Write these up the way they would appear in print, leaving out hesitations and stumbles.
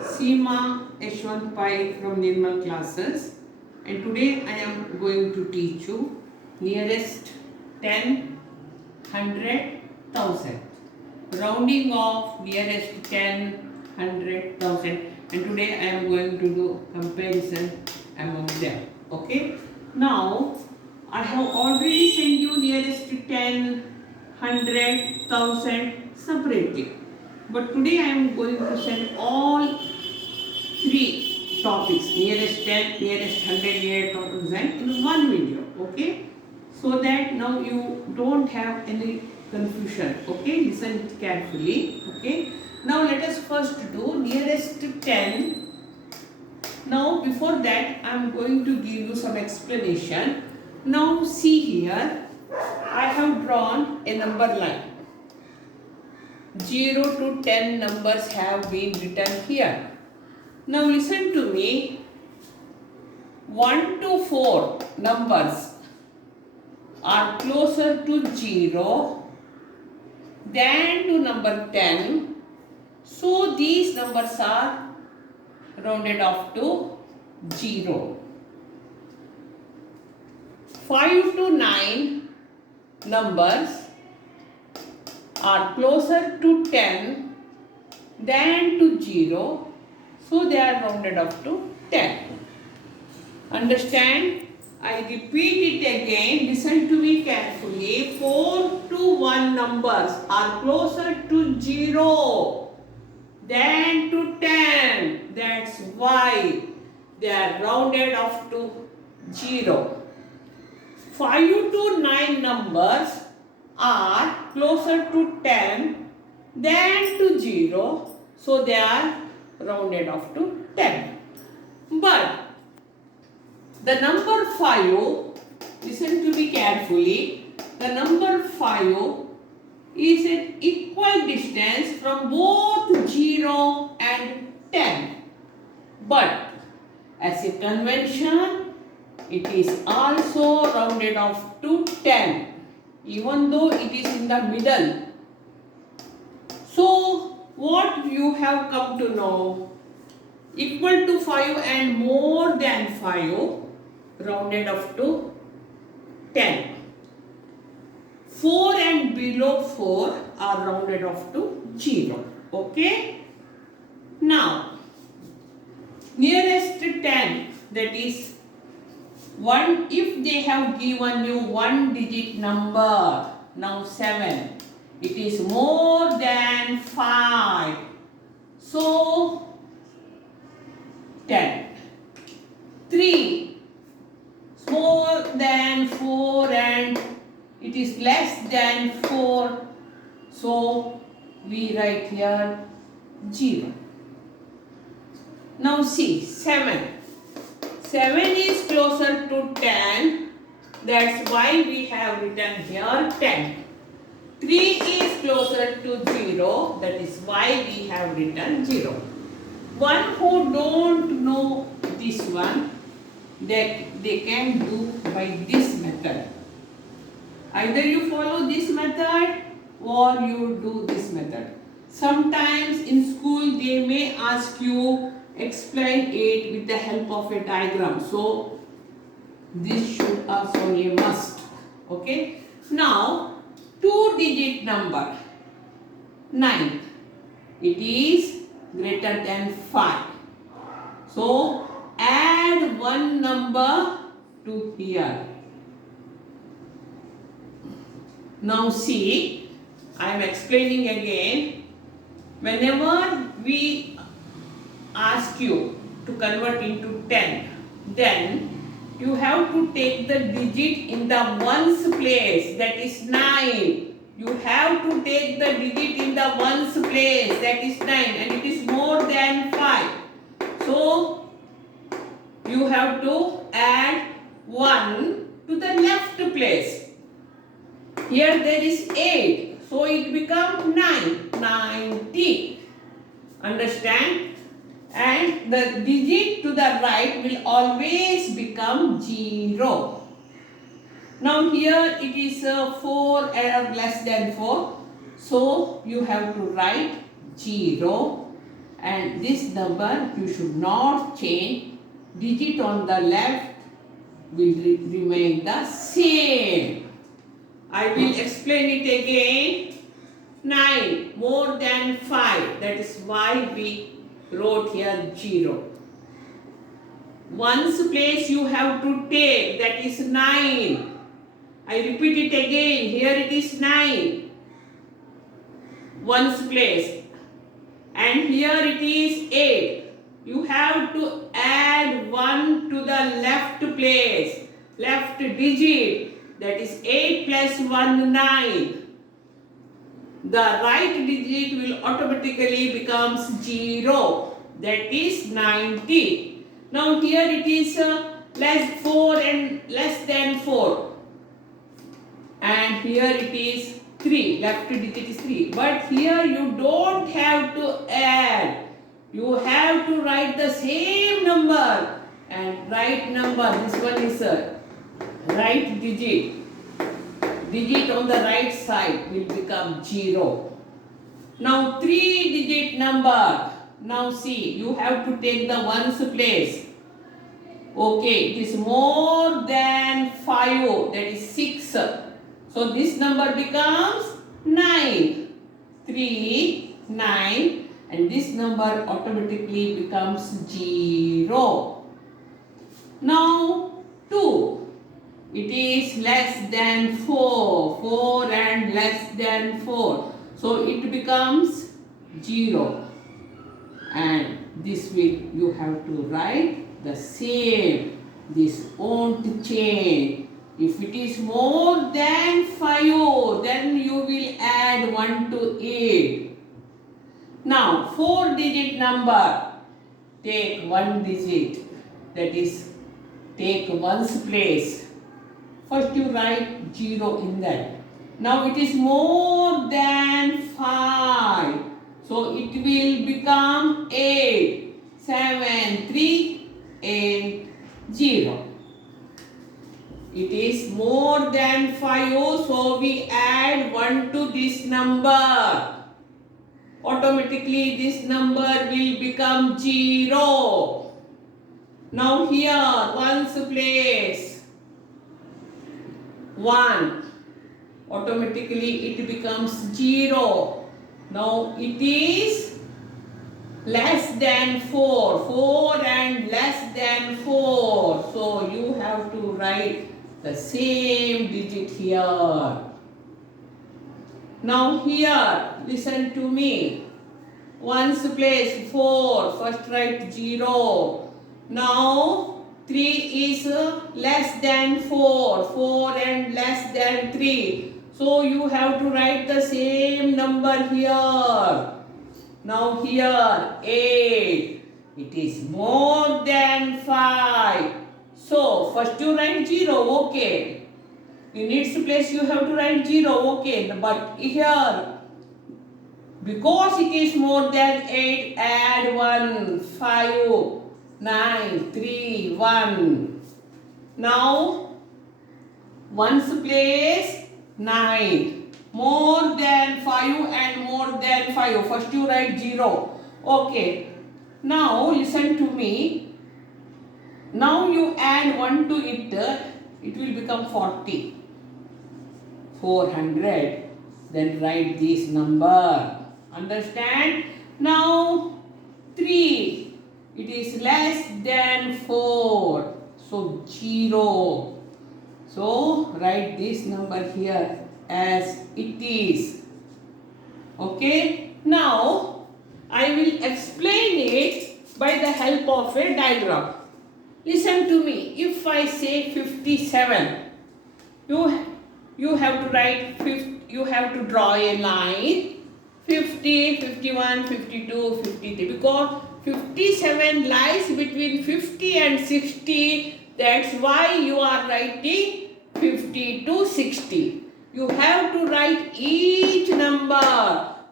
Seema Yashwant Pai from Nirmal classes, and today I am going to teach you nearest 10, 100, 1000. Rounding off nearest 10, 100, 1000, and today I am going to do comparison among them. Okay. Now I have already sent you nearest 10, 100, 1000 separately. But today I am going to send all three topics, nearest 10, nearest 100, nearest 1000 in one video. Okay. So that now you don't have any confusion. Okay. Listen it carefully. Okay. Now let us first do nearest 10. Now before that I am going to give you some explanation. Now see here, I have drawn a number line. 0 to 10 numbers have been written here. Now listen to me. 1 to 4 numbers are closer to 0 than to number 10. So these numbers are rounded off to 0. 5 to 9 numbers are closer to 10 than to 0. So they are rounded off to 10. Understand? I repeat it again. Listen to me carefully. 4 to 1 numbers are closer to 0 than to 10. That's why they are rounded off to 0. 5 to 9 numbers are closer to 10 than to 0. So they are rounded off to 10. But the number 5, listen to me carefully, the number 5 is at equal distance from both 0 and 10. But as a convention, it is also rounded off to 10, even though it is in the middle. So what you have come to know? Equal to 5 and more than 5 rounded off to 10. 4 and below 4 are rounded off to 0. Okay. Now nearest 10, that is 1, if they have given you 1 digit number, now 7, it is more than 5. So 10. 3, more than 4 and it is less than 4. So we write here 0. Now see, 7. 7 is closer to 10. That's why we have written here 10. 3 is closer to 0. That is why we have written 0. One who don't know this one, they can do by this method. Either you follow this method or you do this method. Sometimes in school they may ask you explain it with the help of a diagram. So this should also be a must. Okay. Now 2-digit number 9. It is greater than 5. So add one number to here. Now see, I am explaining again. Whenever we ask you to convert into 10, then you have to take the digit in the ones place, that is 9. You have to take the digit in the ones place, that is 9, and it is more than 5. So you have to add 1 to the left place. Here there is 8, so it becomes 9, 90. Understand? And the digit to the right will always become 0. Now here it is 4 or less than 4. So you have to write 0. and this number you should not change. Digit on the left will remain the same. I will explain it again. 9 more than 5, that is why we wrote here 0. Ones place you have to take, that is 9. I repeat it again, here it is 9. Ones place. And here it is 8. You have to add 1 to the left place, left digit, that is 8 plus 1, 9. The right digit will automatically becomes 0, that is 90. Now here it is less 4 and less than 4, and here it is 3, left digit is 3, but here you don't have to add, you have to write the same number, and right number, this one is right digit on the right side will become 0. Now 3-digit number, now see, you have to take the ones place. Okay, it is more than 5, that is 6. So this number becomes 9. 3, 9, and this number automatically becomes 0. Now 2. It is less than 4. 4 and less than 4. So it becomes 0. And this will you have to write the same. This won't change. If it is more than 5, then you will add 1 to it. Now 4-digit number, take 1 digit, that is take ones place. First you write 0 in that. Now it is more than 5. So it will become 8. 7, 3, 8, 0. It is more than 5. So we add 1 to this number. Automatically this number will become 0. Now here ones place. 1, automatically it becomes 0. Now it is less than 4. 4 and less than 4. So you have to write the same digit here. Now here, listen to me. Ones place 4. First write 0. Now 3 is less than 4. 4 and less than 3. So you have to write the same number here. Now here 8. It is more than 5. So first you write 0. Okay. In its place you have to write 0. Okay. But here, because it is more than 8, add 1. 5. 9, 3, 1. Now, ones place 9. More than 5 and more than 5. First you write 0. Okay. Now, listen to me. Now you add 1 to it. It will become 40. 400. Then write this number. Understand? Now, 3. It is less than 4. So 0. So write this number here as it is. Okay. Now I will explain it by the help of a diagram. Listen to me. If I say 57, you have to write 50, you have to draw a line 50, 51, 52, 53, because 57 lies between 50 and 60. That's why you are writing 50 to 60. You have to write each number.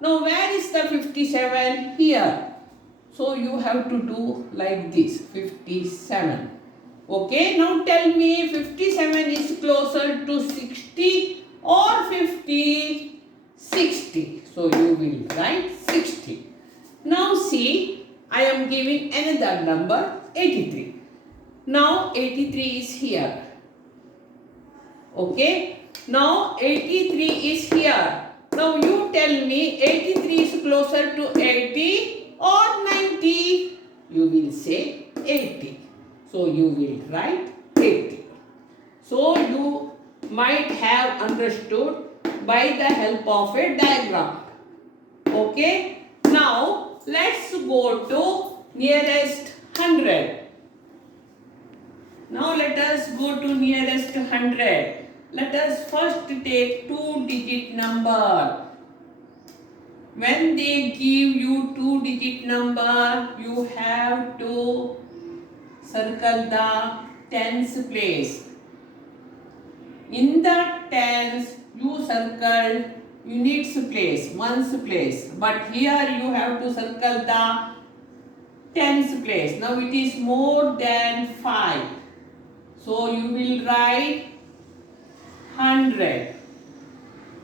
Now where is the 57? Here. So you have to do like this, 57. Okay, now tell me 57 is closer to 60 or 50? 60. So you will write 60. Now see. see, I am giving another number 83. Now 83 is here. Okay. Now 83 is here. Now you tell me 83 is closer to 80 or 90? You will say 80. So you will write 80. So you might have understood by the help of a diagram. Okay. Now let's go to nearest 100. Now let us go to nearest 100. Let us first take 2-digit number. When they give you 2-digit number, you have to circle the tens place. In the tens, you circle units place, ones place. But here you have to circle the tens place. Now it is more than 5. So you will write 100.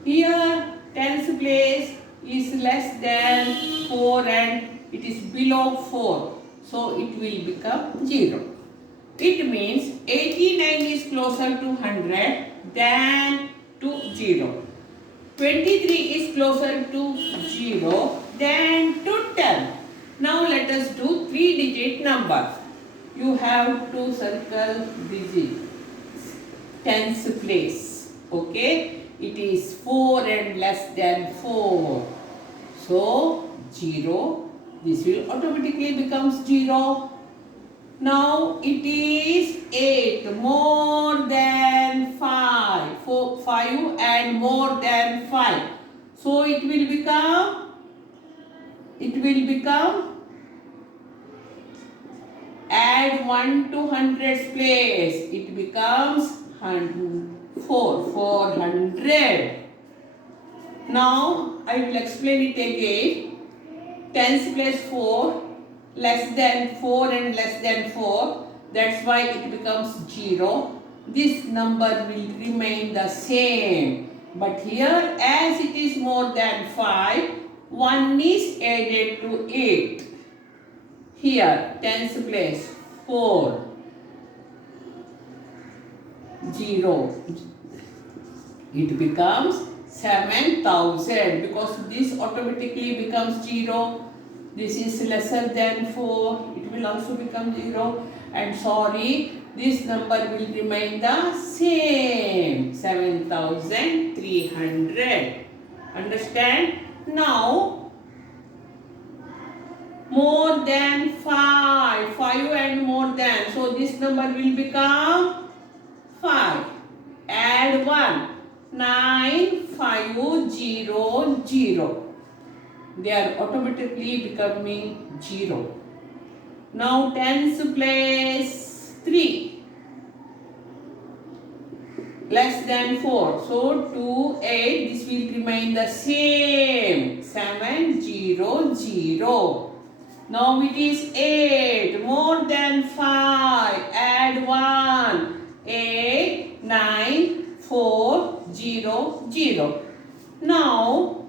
Here tens place is less than 4 and it is below 4. So it will become 0. It means 89 is closer to 100 than to 0. 23 is closer to 0 than to 10. Now let us do 3-digit number. You have to circle digit tens place. Okay. It is 4 and less than 4. So 0. This will automatically becomes 0. Now it is 8 more than 5. 5 and more than 5. So it will become add 1 to 100's place. It becomes 400. Now I will explain it again. Tens place 4, less than 4 and less than 4. That's why it becomes 0. This number will remain the same. But here, as it is more than 5, 1 is added to it. Here, tens place 4, 0. It becomes 7,000 because this automatically becomes 0. This is lesser than 4. It will also become 0. And sorry, this number will remain the same. 7,300. Understand? Now, more than 5. 5 and more than. So this number will become 5. Add 1. 9500. They are automatically becoming 0. Now tens place 3. Less than 4. So 2, 8. This will remain the same. 700. Now it is 8. More than 5. Add 1. 8, 9, 4, 0, 0. Now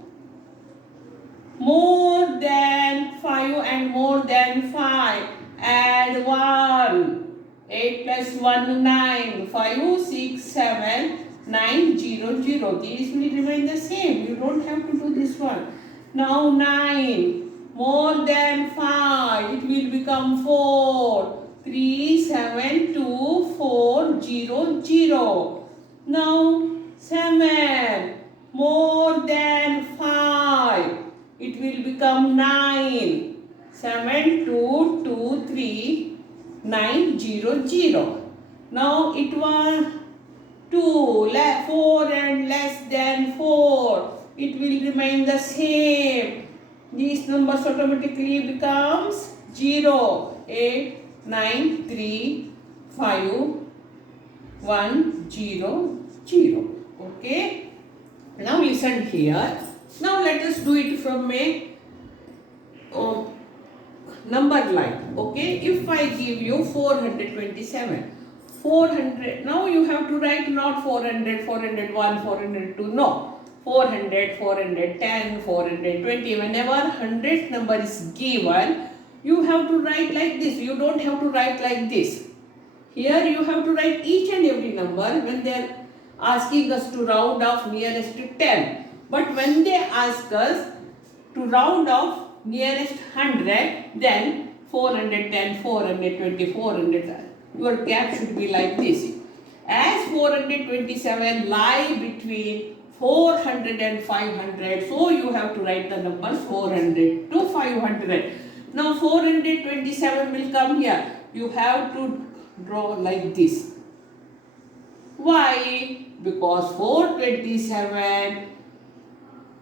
more than 5 and more than 5. Add 1. 8 plus 1, 9. 5, 6, 7, 9, 0, 0. These will remain the same. You don't have to do this one. Now 9. More than 5. It will become 4. 3, 7, 2, 4, 0, 0. Now 7. More than 5. It will become 9. 7, 2, 2, 3, 9, 0, 0. Now it was 2, 4 and less than 4. It will remain the same. These numbers automatically becomes 0. 8, 9, 3, 5, 1, 0, 0. Okay. Now listen here. Now let us do it from a number line. Okay. If I give you 427. 400. Now you have to write not 400, 401, 402. No. 400, 410, 420. Whenever 100th number is given, you have to write like this. You don't have to write like this. Here you have to write each and every number when they are asking us to round off nearest to 10. But when they ask us to round off nearest 100, then 410, 420, 400, your gap should be like this. As 427 lie between 400 and 500, so you have to write the numbers 400 to 500. Now 427 will come here. You have to draw like this. Why? Because 427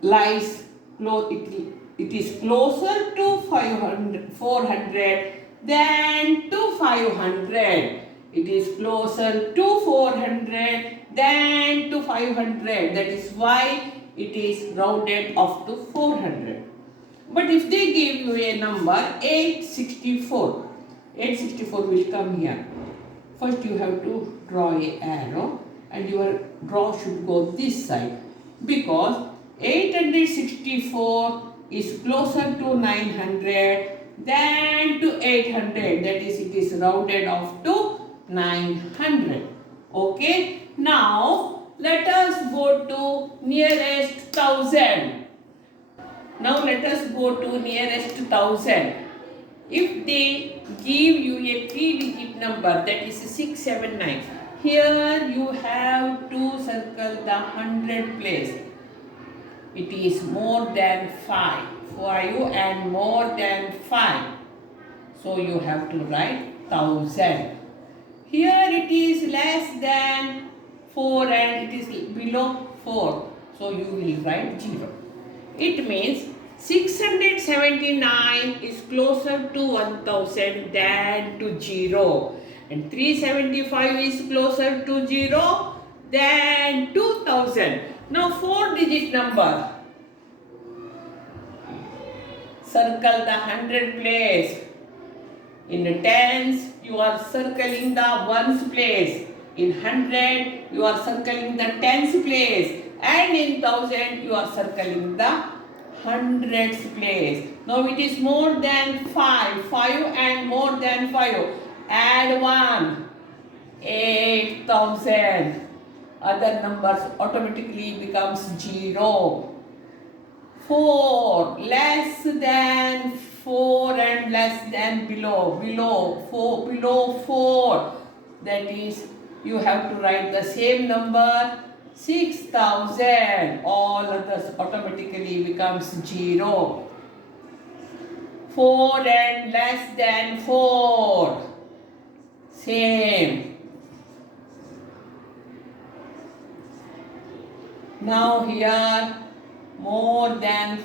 lies close. It is closer to 400 than to 500. It is closer to 400 than to 500. That is why it is rounded off to 400. But if they give you a number 864, 864 will come here. First you have to draw an arrow and your draw should go this side, because 864 is closer to 900 than to 800. That is, it is rounded off to 900. Okay. Now let us go to nearest 1000. Now let us go to nearest 1000. If they give you a 3-digit number, that is 679, here you have to circle the 100 place. It is more than 5. 5 and more than 5. So you have to write 1000. Here it is less than 4 and it is below 4. So you will write 0. It means 679 is closer to 1000 than to 0. And 375 is closer to 0 than 2000. Now 4-digit number. Circle the 100 place. In the tens, you are circling the ones place. In 100, you are circling the tens place. And in 1000, you are circling the hundreds place. Now it is more than 5. 5 and more than 5. Add 1. 8000. Other numbers automatically becomes 0. 4 less than 4 and less than below 4, that is, you have to write the same number 6000. All others automatically becomes 0. 4 and less than 4, same. Now here more than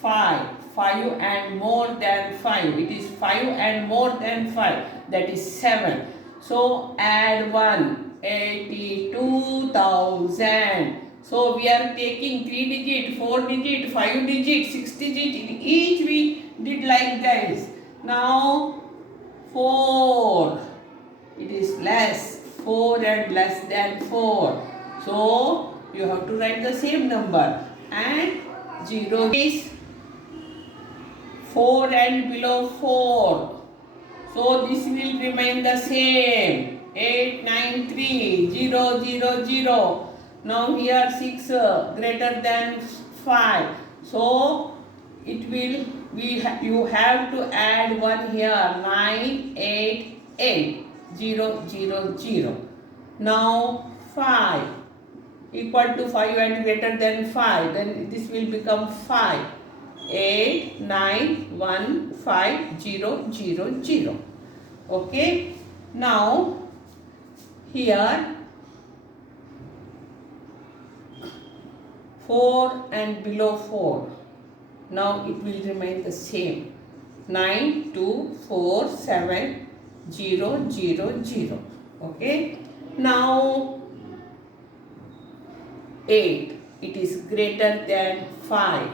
5. 5 and more than 5. It is 5 and more than 5. That is 7. So add 1. 82,000. So we are taking 3-digit, 4-digit, 5-digit, 6-digit. In each we did like this. Now 4. It is less. 4 and less than 4. So you have to write the same number. And 0 is 4 and below 4. So this will remain the same. 893,000. Now here 6 greater than 5. So it will you have to add 1 here. 988,000. Now 5 equal to 5 and greater than 5. Then this will become 5. 8915000. Okay. Now here 4 and below 4. Now it will remain the same. 9247000. Okay. Now 8. It is greater than 5.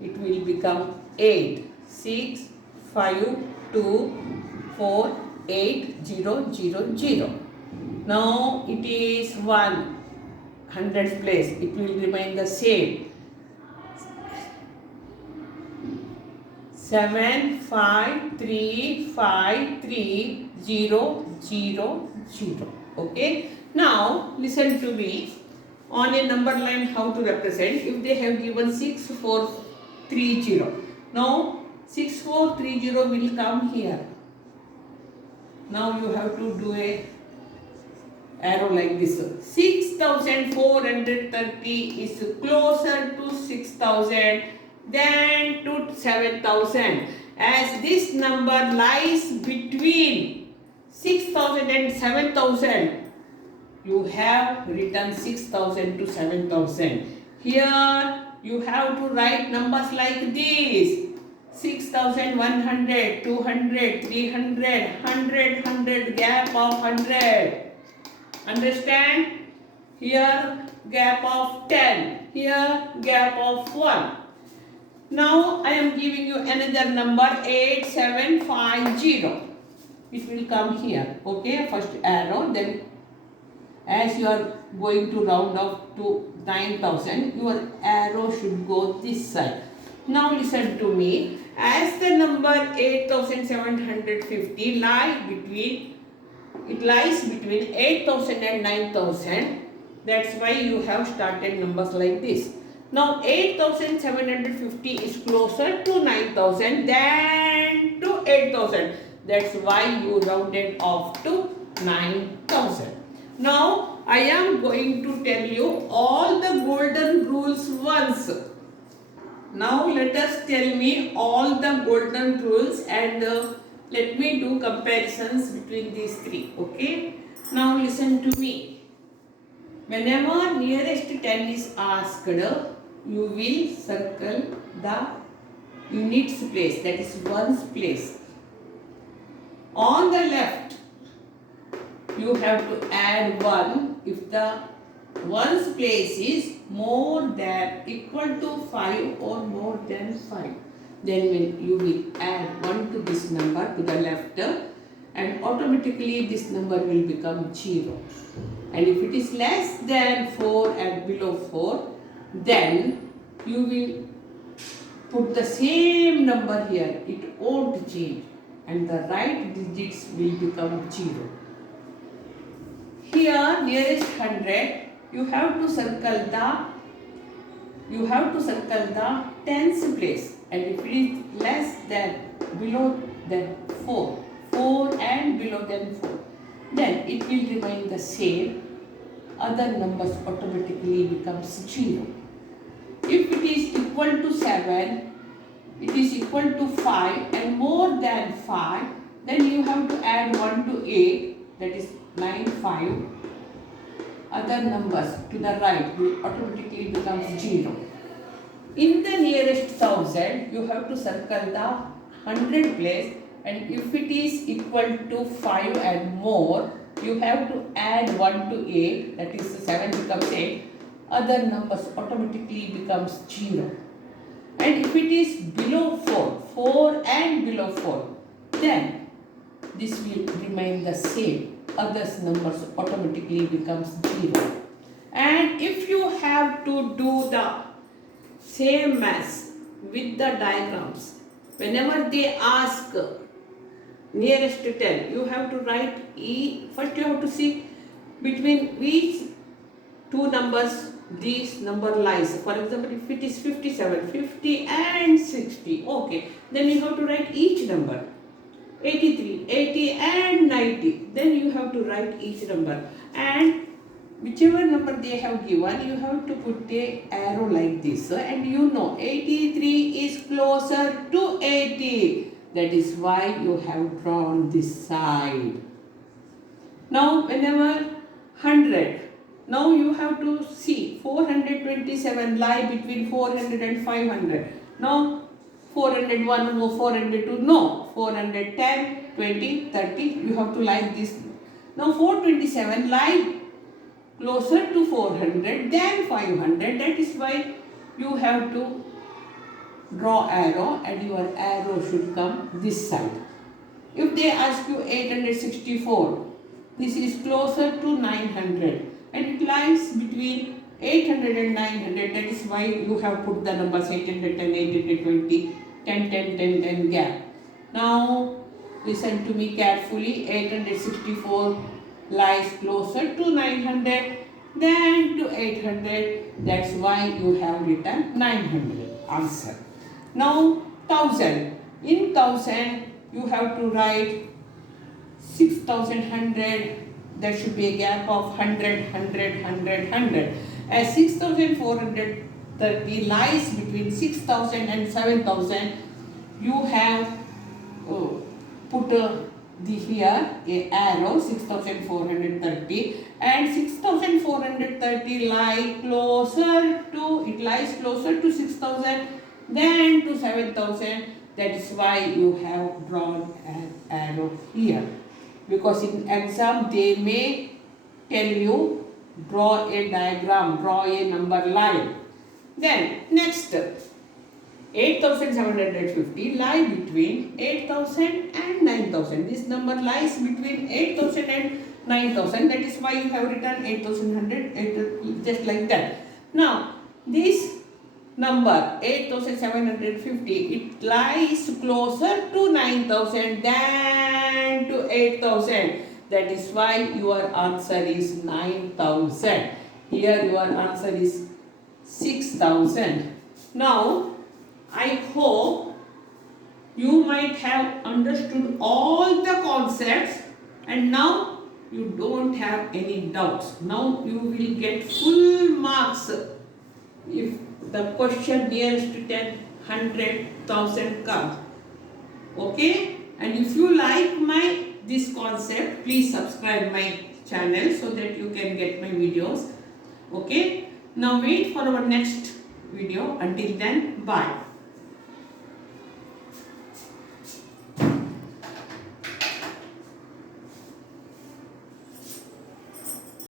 It will become 8. 6, 5, 2, 4, 8, 0, 0, 0. Now it is 1 hundreds place, it will remain the same. 7 5 3 5 3 0 0 0. Okay. Now listen to me. On a number line, how to represent? If they have given 6 4 3 0. Now 6 4 3 0 will come here. Now you have to do a arrow like this. 6430 is closer to 6000 than to 7000, as this number lies between 6000 and 7000. You have written 6000 to 7000. Here you have to write numbers like this: 6100, 200, 300, 100, 100, gap of 100. Understand? Here gap of 10, here gap of 1. Now I am giving you another number 8750. It will come here. Okay, first arrow, then as you are going to round off to 9000, your arrow should go this side. Now listen to me. As the number 8750 lies between 8000 and 9000. That's why you have started numbers like this. Now 8750 is closer to 9000 than to 8000. That's why you rounded off to 9000. Now I am going to tell you all the golden rules once. Now let us tell me all the golden rules, and let me do comparisons between these three. Okay. Now listen to me. Whenever nearest 10 is asked, you will circle the units place, that is ones place. On the left, you have to add 1 if the ones place is more than equal to 5 or more than 5. Then when you will add 1 to this number to the left, and automatically this number will become 0. And if it is less than 4 and below 4, then you will put the same number here. It won't change, and the right digits will become 0. Here nearest 100, you have to circle the tens place, and if it is less than below than 4 and below than 4, then it will remain the same. Other numbers automatically becomes 0. If it is equal to 7, it is equal to 5 and more than 5, then you have to add 1 to 8, that is 9, 5. Other numbers to the right will automatically become 0. In the nearest 1000, you have to circle the 100 place, and if it is equal to 5 and more, you have to add 1 to 8, that is 7 becomes 8. Other numbers automatically becomes 0. And if it is below 4 and below 4, then this will remain the same. Other numbers automatically becomes 0. And if you have to do the same maths with the diagrams, whenever they ask nearest to 10, you have to write first you have to see between which two numbers this number lies. For example, if it is 57, 50 and 60, okay, then you have to write each number. 83, 80 and 90, then you have to write each number, and whichever number they have given, you have to put a arrow like this, and you know 83 is closer to 80. That is why you have drawn this side. Now whenever 100, now you have to see 427 lie between 400 and 500. Now 401 or 402, no, 410, 20, 30, you have to like this. Now 427 lie closer to 400 than 500. That is why you have to draw arrow, and your arrow should come this side. If they ask you 864, this is closer to 900, and it lies between 800 and 900, that is why you have put the numbers 810, 820, 10, 10, 10, 10 gap. Now listen to me carefully. 864 lies closer to 900 than to 800. That's why you have written 900 answer. Now 1000. In 1000 you have to write 6100. There should be a gap of 100, 100, 100, 100. As 6430 lies between 6000 and 7000, you have put here a arrow 6430, and 6430 lies closer to 6000 than to 7000. That is why you have drawn an arrow here, because in exam they may tell you draw a diagram, draw a number line. Then next, 8750 lie between 8000 and 9000. This number lies between 8000 and 9000. That is why you have written 8100, just like that. Now this number 8750, it lies closer to 9000 than to 8000. That is why your answer is 9000. Here your answer is 6000. Now I hope you might have understood all the concepts, and now you don't have any doubts. Now you will get full marks if the question nearest to 10, 100, 1000 comes. Okay? And if you like this concept, please subscribe my channel so that you can get my videos. Okay? Now wait for our next video. Until then, bye.